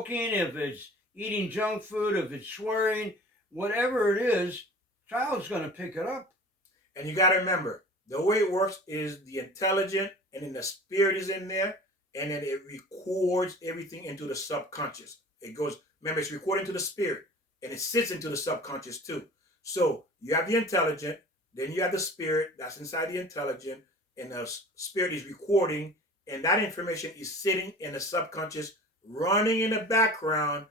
smoking, if it's eating junk food, if it's swearing, whatever it is, child's going to pick it up. And you got to remember, the way it works is the intelligent and then the spirit is in there, and then it records everything into the subconscious. It goes, remember, it's recording to the spirit, and it sits into the subconscious too. So you have the intelligent, then you have the spirit that's inside the intelligent, and the spirit is recording, and that information is sitting in the subconscious, running in the background,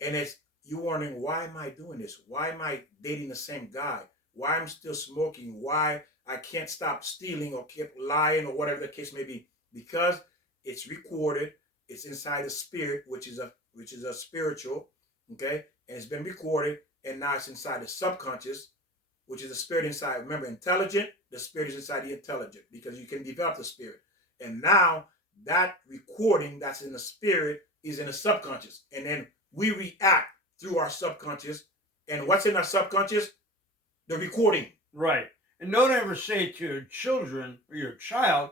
and it's you wondering, why am I doing this? Why am I dating the same guy? Why I'm still smoking? Why I can't stop stealing or keep lying or whatever the case may be? Because it's recorded, it's inside the spirit, which is a spiritual, okay, and it's been recorded, and now it's inside the subconscious, which is the spirit inside. Remember, intelligent, the spirit is inside the intelligent because you can develop the spirit. And now that recording that's in the spirit is in the subconscious. And then we react through our subconscious. And what's in our subconscious? The recording. Right. And don't ever say to your children or your child,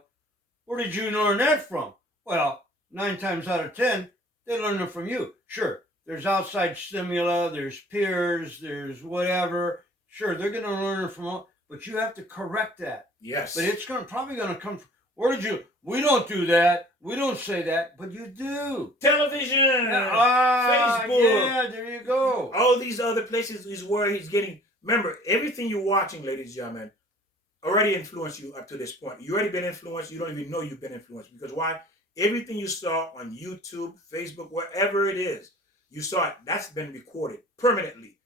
where did you learn that from? Well, 9 times out of 10, they learn it from you. Sure, there's outside stimuli, there's peers, there's whatever. Sure, they're going to learn it from all, but you have to correct that. Yes. But it's probably going to come from, where did you, we don't do that, we don't say that, but you do. Television, Facebook. Yeah, there you go. All these other places is where he's getting, remember, everything you're watching, ladies and gentlemen, already influenced you up to this point. You already been influenced, you don't even know you've been influenced. Because why? Everything you saw on YouTube, Facebook, wherever it is, you saw it, that's been recorded permanently.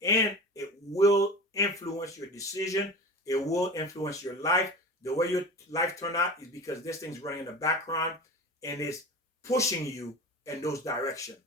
And it will influence your decision. It will influence your life. The way your life turned out is because this thing's running in the background and it's pushing you in those directions.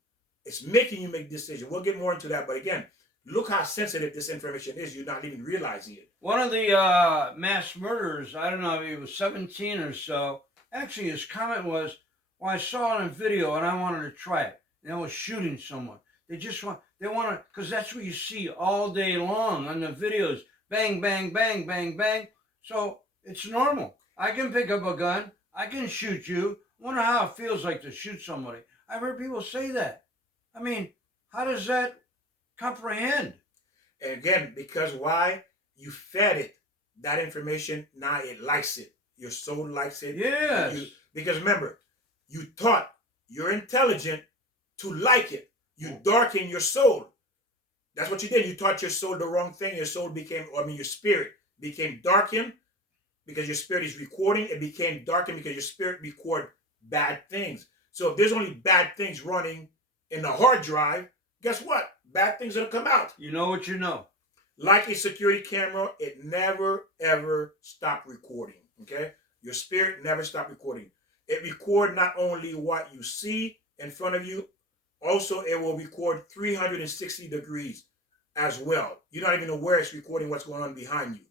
It's making you make decisions. We'll get more into that. But again, look how sensitive this information is. You're not even realizing it. One of the mass murderers, I don't know if he was 17 or so, actually his comment was, well, I saw it on video and I wanted to try it. And I was shooting someone. They want to, because that's what you see all day long on the videos. Bang, bang, bang, bang, bang. So it's normal. I can pick up a gun. I can shoot you. I wonder how it feels like to shoot somebody. I've heard people say that. I mean, how does that comprehend? And again, because why? You fed it that information. Now it likes it. Your soul likes it. Yes. Because remember, you taught your intelligent to like it. You darken your soul. That's what you did. You taught your soul the wrong thing. Your soul became, your spirit became darkened because your spirit is recording. It became darkened because your spirit record bad things. So if there's only bad things running in the hard drive, guess what? Bad things are going to come out. You know what you know. Like a security camera, it never, ever stopped recording, okay? Your spirit never stopped recording. It records not only what you see in front of you, also it will record 360 degrees as well. You're not even aware it's recording what's going on behind you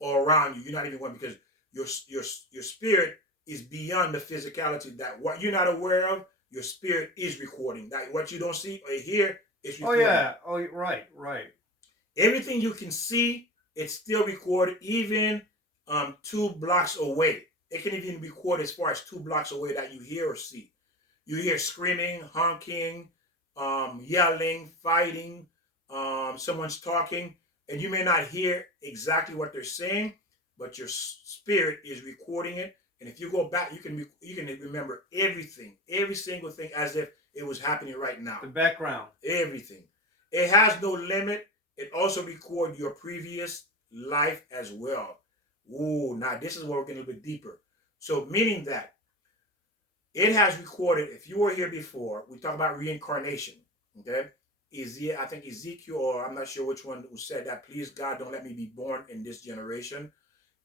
or around you. You're not even aware because your spirit is beyond the physicality. That what you're not aware of, your spirit is recording. That what you don't see or hear is recording. Oh, yeah. Oh, right. Everything you can see, it's still recorded even 2 blocks away. It can even record as far as 2 blocks away that you hear or see. You hear screaming, honking, yelling, fighting, someone's talking, and you may not hear exactly what they're saying, but your spirit is recording it. And if you go back, you can remember everything, every single thing as if it was happening right now. The background. Everything. It has no limit. It also records your previous life as well. Ooh, now this is where we're getting a little bit deeper. So meaning that it has recorded, if you were here before, we talk about reincarnation, okay? I think Ezekiel, or I'm not sure which one who said that, please God, don't let me be born in this generation.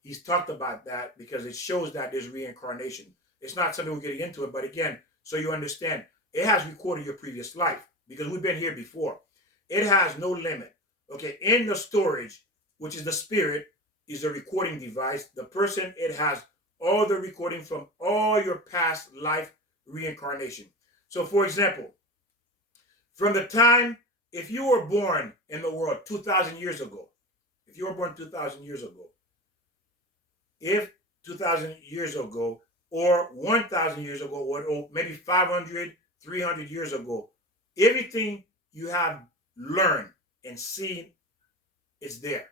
He's talked about that because it shows that there's reincarnation. It's not something we're getting into it, but again, so you understand, it has recorded your previous life because we've been here before. It has no limit. Okay, in the storage, which is the spirit, is a recording device. The person, it has all the recording from all your past life reincarnation. So for example, from the time, if you were born in the world 2,000 years ago, if 2,000 years ago, or 1,000 years ago, or maybe 500, 300 years ago, everything you have learned and seen is there.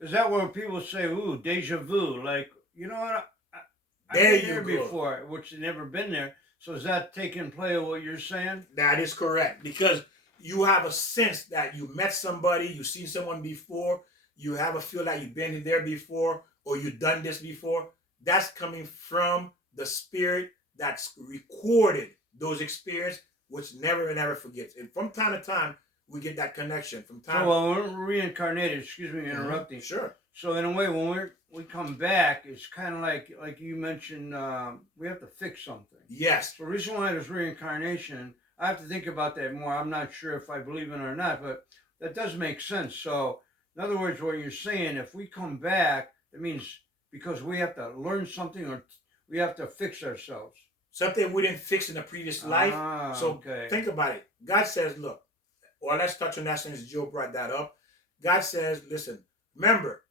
Is that where people say, "Ooh, deja vu"? Like, you know what? I've There been you there go. before, which has never been there. So is that taking play of what you're saying? That is correct, because you have a sense that you met somebody, you've seen someone before, you have a feel that you've been there before, or you've done this before. That's coming from the spirit that's recorded those experiences, which never and ever forgets. And from time to time, we get that connection. From time. So when we're reincarnated, excuse me, interrupting. Sure. So in a way, when we come back, it's kind of like you mentioned, we have to fix something. Yes. So the reason why there's reincarnation, I have to think about that more. I'm not sure if I believe in it or not, but that does make sense. So in other words, what you're saying, if we come back, that means because we have to learn something or we have to fix ourselves. Something we didn't fix in the previous life. So okay. Think about it. God says, look, or let's touch on that since Joe brought that up. God says, listen, remember,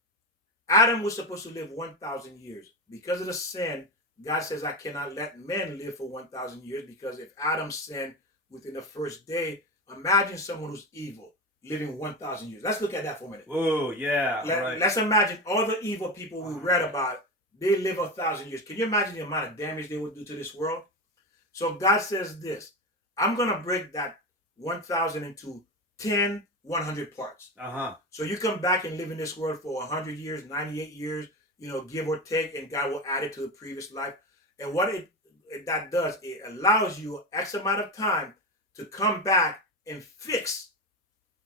Adam was supposed to live 1,000 years. Because of the sin, God says, I cannot let men live for 1,000 years, because if Adam sinned within the first day, imagine someone who's evil living 1,000 years. Let's look at that for a minute. Oh, yeah. Let's imagine all the evil people we read about, they live 1,000 years. Can you imagine the amount of damage they would do to this world? So God says this, I'm going to break that 1,000 into 10 100 parts. So you come back and live in this world for 100 years, 98 years, give or take, and God will add it to the previous life. And what that does, it allows you X amount of time to come back and fix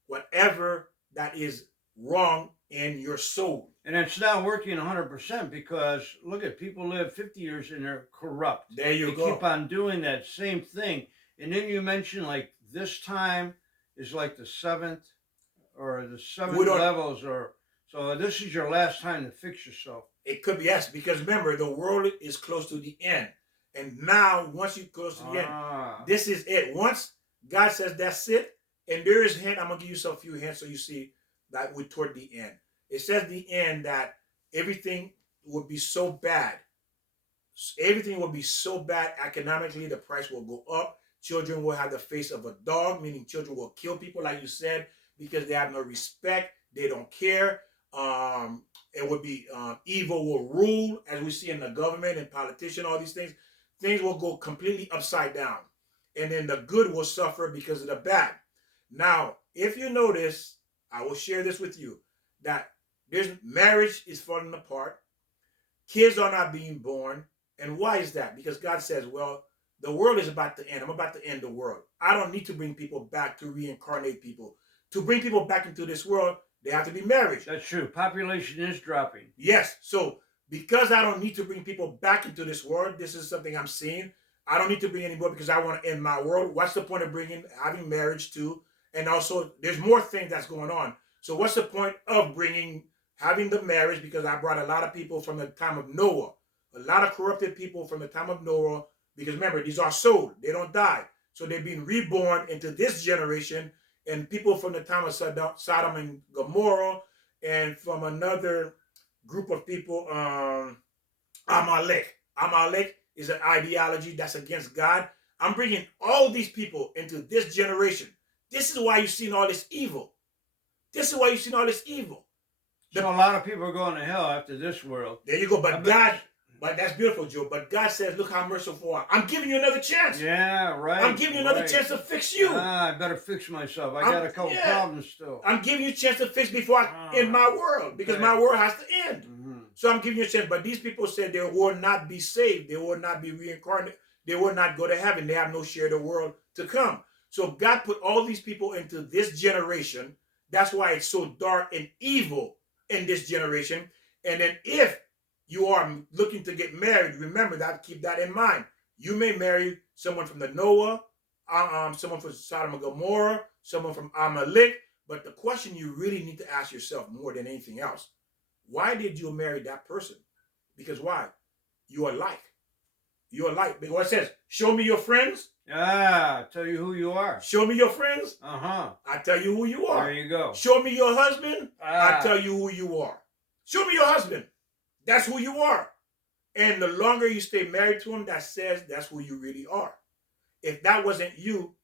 whatever that is wrong in your soul. And it's not working 100% because look at people live 50 years and they're corrupt. There you go. They keep on doing that same thing. And then you mentioned like this time is like the seventh levels, or so this is your last time to fix yourself. It could be, yes, because remember, the world is close to the end. And now, once you close to the end, this is it. Once God says that's it, and there is a hint, I'm going to give you a few hints so you see that we're toward the end. It says the end that everything will be so bad. Everything will be so bad economically, the price will go up. Children will have the face of a dog, meaning children will kill people, like you said, because they have no respect. They don't care. It would be evil will rule, as we see in the government and politician, all these things. Things will go completely upside down. And then the good will suffer because of the bad. Now, if you notice, I will share this with you, that marriage is falling apart. Kids are not being born. And why is that? Because God says, well, the world is about to end. I'm about to end the world. I don't need to bring people back to reincarnate people. To bring people back into this world, they have to be married. That's true. Population is dropping. Yes. So because I don't need to bring people back into this world, this is something I'm seeing. I don't need to bring anybody because I want to end my world. What's the point of having marriage too? And also, there's more things that's going on. So what's the point of having the marriage? Because I brought a lot of people from the time of Noah. A lot of corrupted people from the time of Noah. Because remember, these are soul. They don't die. So they're being reborn into this generation. And people from the time of Sodom and Gomorrah, and from another group of people, Amalek. Amalek is an ideology that's against God. I'm bringing all these people into this generation. This is why you've seen all this evil. This is why you've seen all this evil. So a lot of people are going to hell after this world. There you go. But that's beautiful, Joe. But God says, look how merciful I am. I'm giving you another chance. Yeah, right. I'm giving you another chance to fix you. I better fix myself. I got a couple problems still. I'm giving you a chance to fix before I end my world, because my world has to end. So I'm giving you a chance. But these people said they will not be saved. They will not be reincarnated. They will not go to heaven. They have no share of the world to come. So God put all these people into this generation. That's why it's so dark and evil in this generation. And then if you are looking to get married, remember that, keep that in mind. You may marry someone from the Noah, someone from Sodom and Gomorrah, someone from Amalek. But the question you really need to ask yourself more than anything else, why did you marry that person? Because why? You are alike. You are alike. Because it says, show me your friends. I'll tell you who you are. Show me your friends. I tell you who you are. There you go. Show me your husband. I tell you who you are. Show me your husband. That's who you are. And the longer you stay married to him, that says that's who you really are. if that wasn't you,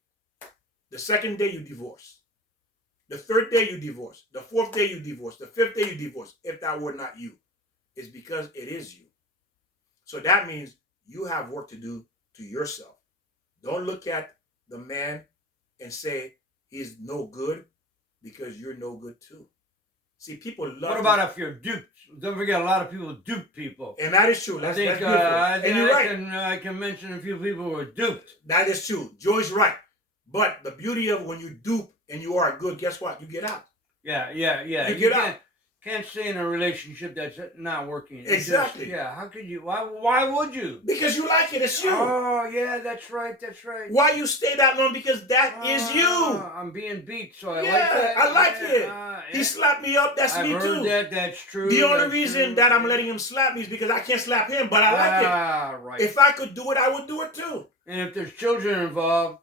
the second day you divorce. The third day you divorce. The fourth day you divorce. The fifth day you divorce. If that were not you, it's because it is you. So that means you have work to do to yourself. Don't look at the man and say he's no good because you're no good too. See, people love. What about if you're duped? Don't forget, a lot of people dupe people. And that is true. That's beautiful. And you're right. I can mention a few people who were duped. That is true. Joy's right. But the beauty of when you dupe and you are good, guess what? You get out. Yeah. You get out. Can't stay in a relationship that's not working. Exactly. How could you? Why would you? Because you like it. It's you. Oh, yeah, that's right. Why you stay that long? Because that is you. I'm being beat, so I like that. I like it. He slapped me up. That's me too. I've heard that. That's true. The only reason that I'm letting him slap me is because I can't slap him, but I like it. Right. If I could do it, I would do it too. And if there's children involved,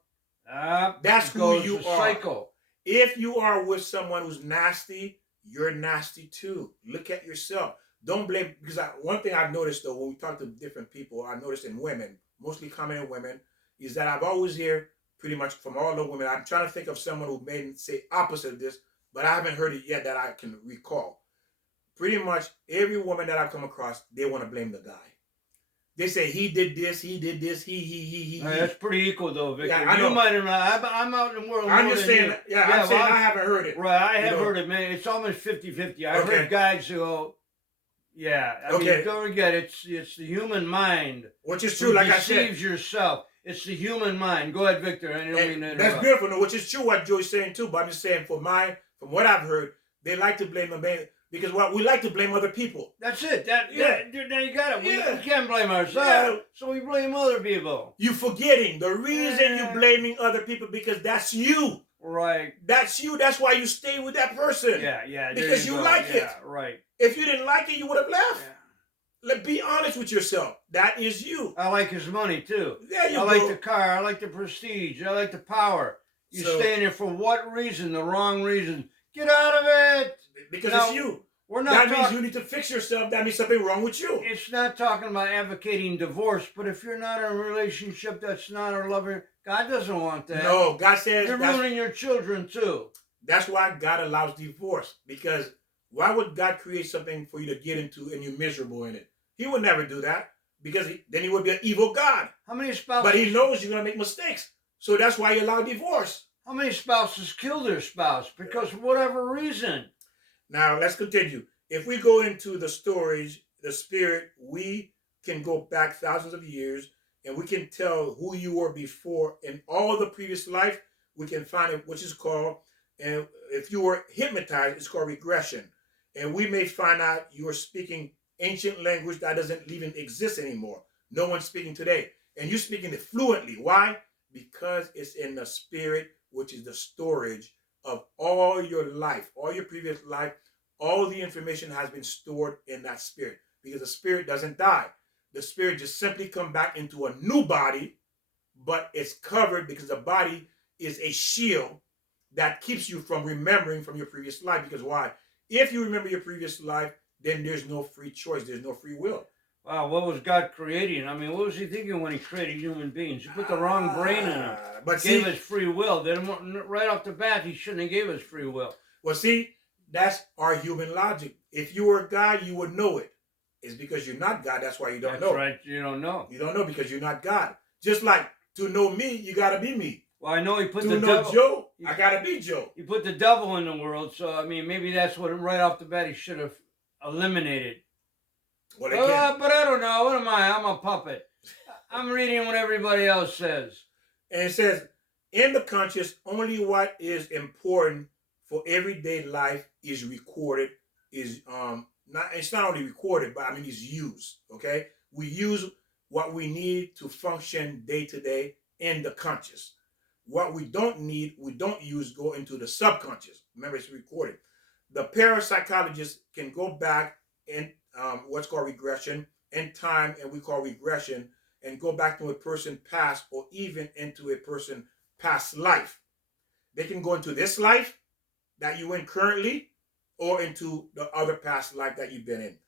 that's who you are. Cycle. If you are with someone who's nasty, you're nasty too. Look at yourself. Don't blame, because one thing I've noticed though, when we talk to different people, I noticed in women, mostly common in women, is that I've always heard pretty much from all the women. I'm trying to think of someone who may say opposite of this, but I haven't heard it yet that I can recall. Pretty much every woman that I've come across, they want to blame the guy. They say he did this, he. That's pretty equal though, Victor. Yeah, I know. You might have not. I'm out in the world. I'm just saying, I'm saying I haven't heard it. Right, I have heard it, man. It's almost 50-50. I've heard guys who go, I mean, don't forget, it's the human mind. Which is true, like I said. Deceives yourself. It's the human mind. Go ahead, Victor. I don't mean to interrupt. That's beautiful, no, which is true what Joey's saying too, but I'm just saying from what I've heard, they like to blame the man. Because we like to blame other people. That's it. Now you got it. We can't blame ourselves, so we blame other people. You forgetting the reason you're blaming other people because that's you. Right. That's you. That's why you stay with that person. Yeah. Because you like it. Right. If you didn't like it, you would have left. Yeah. Let's be honest with yourself. That is you. I like his money too. There you go. I like the car. I like the prestige. I like the power. You stay in there for what reason? The wrong reason. Get out of it. Because it's you. That means you need to fix yourself. That means something wrong with you. It's not talking about advocating divorce, but if you're not in a relationship that's not a loving, God doesn't want that. No, God says you're ruining your children too. That's why God allows divorce. Because why would God create something for you to get into and you're miserable in it? He would never do that because then he would be an evil God. How many spouses? But he knows you're going to make mistakes. So that's why he allowed divorce. How many spouses kill their spouse because of whatever reason? Now, let's continue. If we go into the storage, the spirit, we can go back thousands of years and we can tell who you were before in all the previous life. We can find it, which is called, and if you were hypnotized, it's called regression. And we may find out you are speaking ancient language that doesn't even exist anymore. No one's speaking today. And you're speaking it fluently. Why? Because it's in the spirit, which is the storage of all your life, all your previous life. All the information has been stored in that spirit because the spirit doesn't die. The spirit just simply comes back into a new body, but it's covered because the body is a shield that keeps you from remembering from your previous life. Because why? If you remember your previous life, then there's no free choice. There's no free will. Wow, what was God creating? I mean, what was he thinking when he created human beings? He put the wrong brain in them. But gave us free will. Then right off the bat, he shouldn't have gave us free will. Well, see, that's our human logic. If you were God, you would know it. It's because you're not God. That's why you don't know. That's right. You don't know. You don't know because you're not God. Just like to know me, you got to be me. Well, I know he put the devil. To know Joe, I got to be Joe. He put the devil in the world. So, I mean, maybe that's what right off the bat he should have eliminated. Well, but I don't know. What am I? I'm a puppet. I'm reading what everybody else says. And it says, in the conscious, only what is important for everyday life is recorded, it's not only recorded, but I mean it's used. Okay? We use what we need to function day to day in the conscious. What we don't need, we don't use, go into the subconscious. Remember, it's recorded. The parapsychologist can go back in what's called regression in time, and we call regression, and go back to a person past or even into a person past life. They can go into this life that you're in currently or into the other past life that you've been in.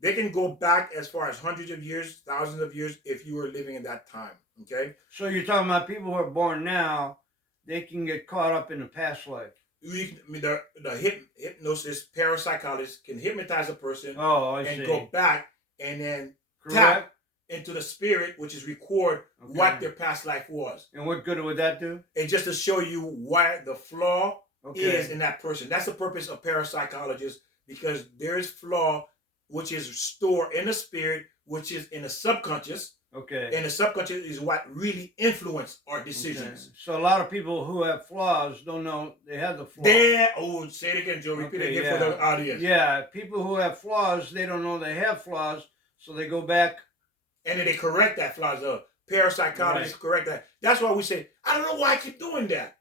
They can go back as far as hundreds of years, thousands of years if you were living in that time, Okay, So you're talking about people who are born now, they can get caught up in the past life. the hypnosis parapsychologist can hypnotize a person Oh, I and see. go back and then Correct. tap into the spirit, which is record Okay. what their past life was. And what good would that do? And just to show you what the flaw Okay. is in that person. That's the purpose of parapsychologists, because there is flaw which is stored in the spirit, which is in the subconscious. Okay. And the subconscious is what really influence our decisions. Okay. So a lot of people who have flaws don't know they have the flaw. Say it again, Joe. Repeat Okay, it again yeah. for the audience. Yeah, people who have flaws, they don't know they have flaws, so they go back. And then they correct that flaws. The parapsychologists correct that. That's why we say, I don't know why I keep doing that.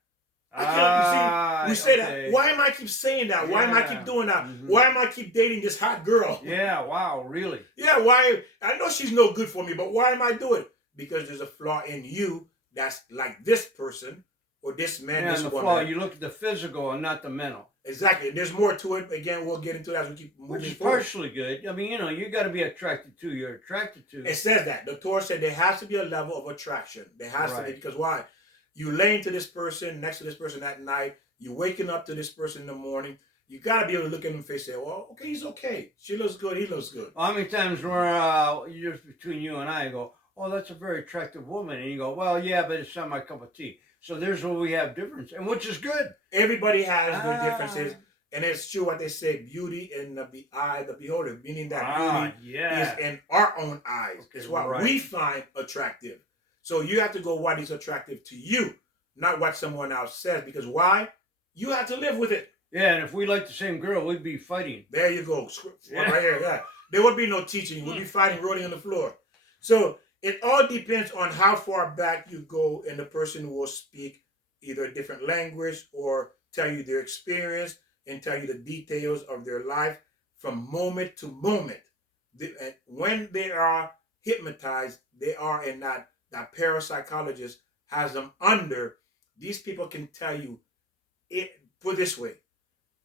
I can't, you see, we say that. Why am I keep saying that? Why am I keep doing that? Why am I keep dating this hot girl? Yeah, wow, really? Yeah, why? I know she's no good for me, but why am I doing it? Because there's a flaw in you that's like this person or this man, Yeah, this and the woman. flaw, you look at the physical and not the mental. Exactly. There's more to it. Again, we'll get into that as we keep moving Which is forward. partially good. I mean, you got to be attracted to. You're attracted to. It says that. The Torah said there has to be a level of attraction. There has to be, because why? You laying to this person, next to this person at night. You waking up to this person in the morning. You got to be able to look at him and face and say, well, okay, he's okay. She looks good. He looks good. How many times where just between you and I go, oh, that's a very attractive woman. And you go, well, yeah, but it's not my cup of tea. So there's where we have difference, and which is good. Everybody has their differences. And it's true what they say, beauty in the eye of the beholder, meaning that beauty is in our own eyes. Okay, it's what we find attractive. So you have to go what is attractive to you, not what someone else says. Because why? You have to live with it. Yeah, and if we like the same girl, we'd be fighting. There you go. Right here. Yeah. There would be no teaching. We'd be fighting, rolling on the floor. So it all depends on how far back you go, and the person who will speak either a different language or tell you their experience and tell you the details of their life from moment to moment. And when they are hypnotized, they are in that parapsychologist has them under. These people can tell you it. Put it this way,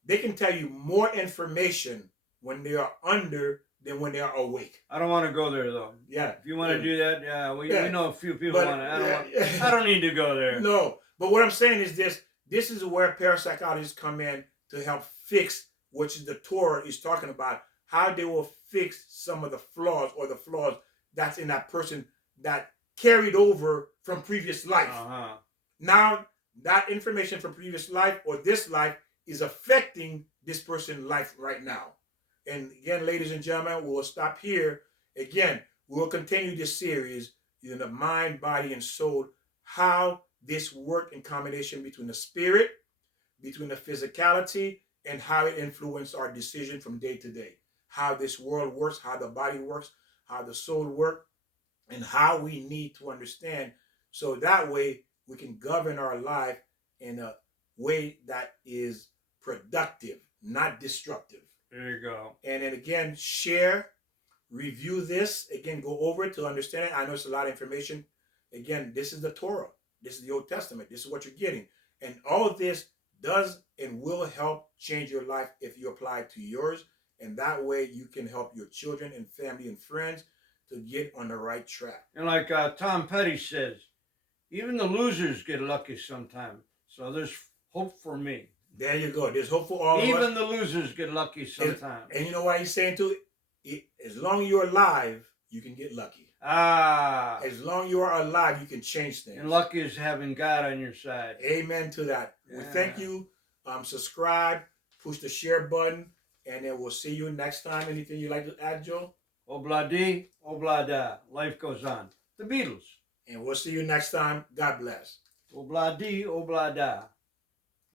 they can tell you more information when they are under than when they are awake. I don't want to go there though. Yeah. If you want to do that, we know a few people want to. I don't need to go there. No, but what I'm saying is this. This is where parapsychologists come in to help fix, which is the Torah is talking about, how they will fix some of the flaws or the flaws that's in that person that carried over from previous life. Now, that information from previous life or this life is affecting this person's life right now. And again, ladies and gentlemen, we will stop here. Again, we will continue this series in the mind, body, and soul, how this work in combination between the spirit, between the physicality, and how it influences our decision from day to day. How this world works, how the body works, how the soul works, and how we need to understand so that way we can govern our life in a way that is productive, not destructive. There you go. And then again, share, review this. Again, go over it to understand it. I know it's a lot of information. Again, this is the Torah. This is the Old Testament. This is what you're getting. And all of this does and will help change your life if you apply it to yours. And that way you can help your children and family and friends to get on the right track. And like Tom Petty says, even the losers get lucky sometimes. So there's hope for me. There you go. There's hope for all of us. Even the losers get lucky sometimes. And you know what he's saying too? As long as you're alive, you can get lucky. As long as you are alive, you can change things. And lucky is having God on your side. Amen to that. Yeah. We thank you. Subscribe, push the share button, and then we'll see you next time. Anything you'd like to add, Joe? Obladi, oblada. Life goes on. The Beatles. And we'll see you next time. God bless. Obladi, oblada.